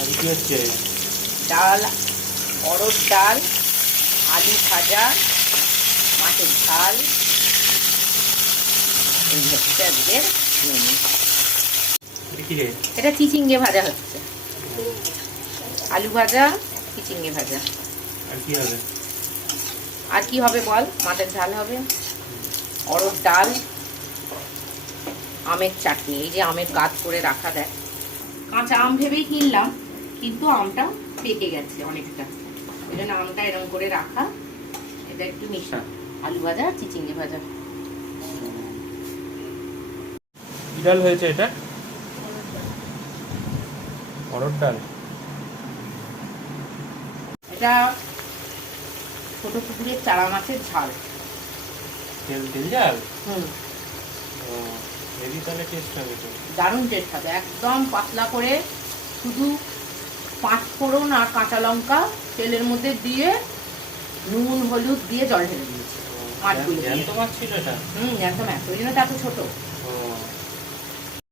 আর কি হচ্ছে? ডাল, অরহর ডাল, আলু ভাজা, মাছের ঝাল, এই হচ্ছে আজকের মেনু। এটা চিচিঙ্গে ভাজা হচ্ছে, আলু ভাজা, চিচিঙ্গে ভাজা। আর কি হবে? আর কি হবে বল? মাছের ঝাল হবে, অরহর ডাল, আমের চাটনি। এই যে আমের গাছ করে রাখা দেয়, কাঁচা আম ভেবেই কিনলাম, কিন্তু আমটা পেকে গেছে অনেকটা, ওই জন্য আমটা এরকম করে রাখা। এটা একটু মিষ্টি, আলু ভাজা, চিচিঙ্গে ভাজা। কি ডাল হয়েছে এটা? অরহর ডাল। এটা ছোট পুকুরের চারা মাছের ঝাল। তেল তেল ঝাল? হুম, হেভি তাহলে টেস্ট হবে তো। দারুণ টেস্ট হবে, একদম পাতলা করে, শুধু 5 ফোড়ন আর কাঁচা লঙ্কা তেলের মধ্যে দিয়ে নুন হলুদ দিয়ে জল ঢেলে দিয়েছি মাছগুলো দিয়ে। জ্যান্ত মাছ ছিল এটা? জ্যান্ত মাছ, ওই জন্য তো এত ছোট।